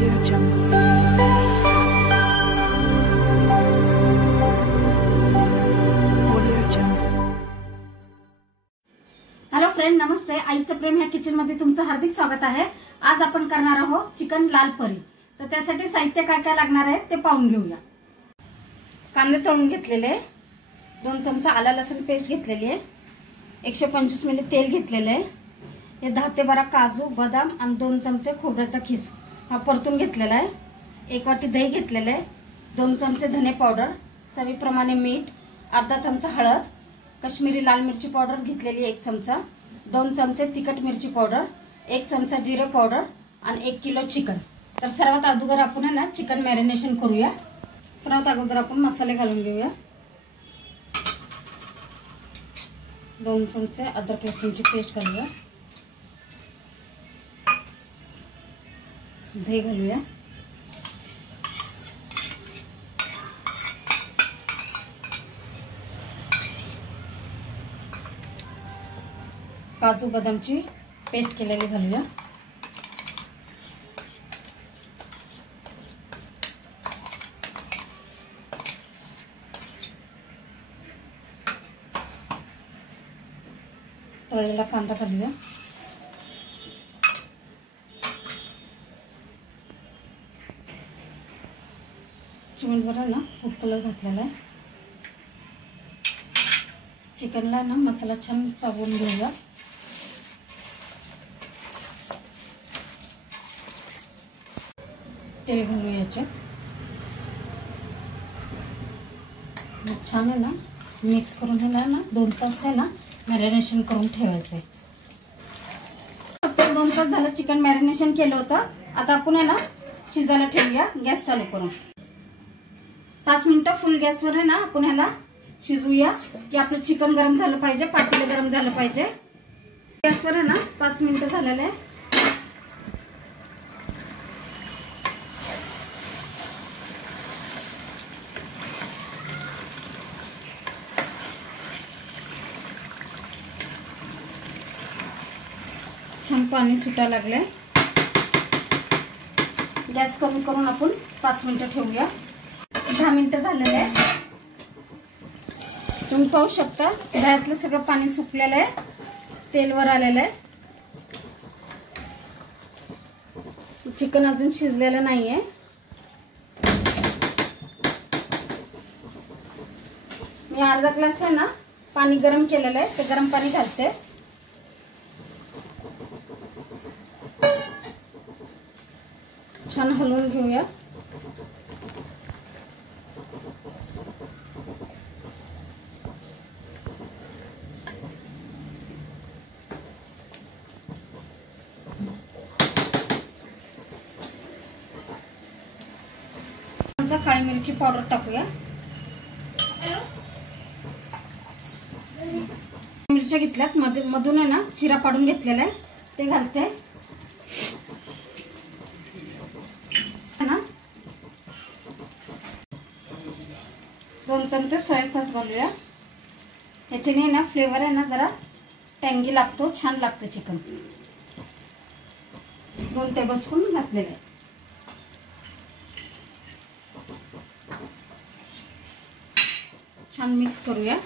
Audio Jungle. Audio Jungle. Hello friend, नमस्ते. आईचं प्रेम ह्या किचन मध्ये तुमचं हार्दिक स्वागत आहे. आज आपण करणार आहोत चिकन लाल परी. तर त्यासाठी साहित्य काय काय लागणार आहे ते पाहून घेऊया. कांदे तळून घेतलेले, 2 चमचा आला लसूण पेस्ट घेतलेली आहे, 125 मिली तेल घेतलेले आहे, हे 10 ते 12 काजू बदाम आणि 2 चमचे खोबऱ्याचा खीस हा परतून घेतलेला आहे, 1 वाटी दही घेतलेले आहे, 2 चमचे धने पावडर, चवीप्रमाणे मीठ, अर्धा चमचा हळद, काश्मीरी लाल मिरची पावडर घेतलेली 1 चमचा, 2 चमचे तिखट मिरची पावडर, 1 चमचा जिरे पावडर आणि 1 किलो चिकन. तर सर्वात अगोदर आपण ना चिकन मॅरिनेशन करूया. सर्वात अगोदर आपण मसाले घालून घेऊया. 2 चमचे अद्रक लसूणची पेस्ट घालूया, दही घालूया, काजू बदामची पेस्ट केलेली घालूया, तळलेला कांदा घालूया, चिमटभर ना फूड कलर घातलेला आहे. चिकनला ना मसाला छान चावून घेऊया. तेल घालूया याच्यात, छान आहे ना मिक्स करून ह्याला ना 2 तास आहे ना मॅरिनेशन करून ठेवायचंय. 2 तास झालं चिकन मॅरिनेशन केलं होतं. आता आपण आहे ना शिजायला ठेवूया. गॅस चालू करून 5 मिनिटं फुल गॅसवर आहे ना आपण ह्याला शिजवूया की आपलं चिकन गरम झालं पाहिजे, पातेलं गरम झालं पाहिजे. गॅसवर आहे ना 5 मिनिटं झालेले आहे. छान पाणी सुटायला लागलंय. गॅस कमी करून आपण 5 मिनिटं ठेवूया. 10 मिनिटं झालेले आहे. तुम्ही पाहू शकता दह्यातलं सगळं पाणी सुकलेलं आहे, तेल वर आलेलं आहे. चिकन अजून शिजलेलं नाहीये. मी अर्धा ग्लास आहे ना पाणी गरम केलेलं आहे, ते गरम पाणी घालते. छान हलवून घेऊया. काळी मिरची पावडर टाकूया. मिरच्या घेतल्यात, मधून आहे ना चिरा पाडून घेतलेला आहे ते घालते. 2 चमचे सोया सॉस घालूया. याच्याने ना फ्लेवर आहे ना जरा टँगी लागतो, छान लागतं चिकन. 2 टेबलस्पून घातलेले आहे. छान मिक्स करूया.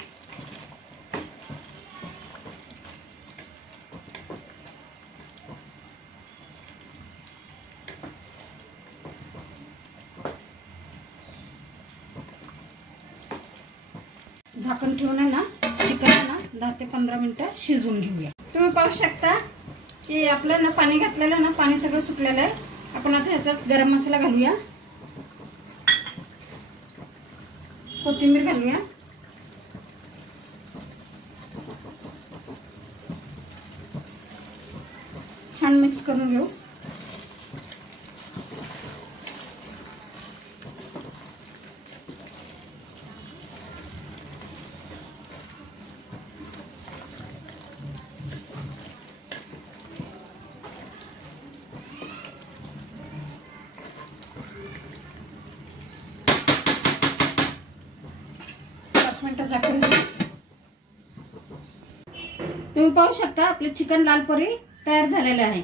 झाकण ठेवून आहे ना चिकन ना 10 ते 15 मिनिटं शिजवून घेऊया. तुम्ही पाहू शकता की आपलं ना पाणी घातलेलं ना पाणी सगळं सुकलेलं आहे. आपण आता ह्याच्यात गरम मसाला घालूया, कोथिंबीर घालूया, छान मिक्स करून घेऊ. मिनिटं झाकून देऊ. तुम्ही पाहू शकता आपले चिकन लाल परी तयार झालेले आहे.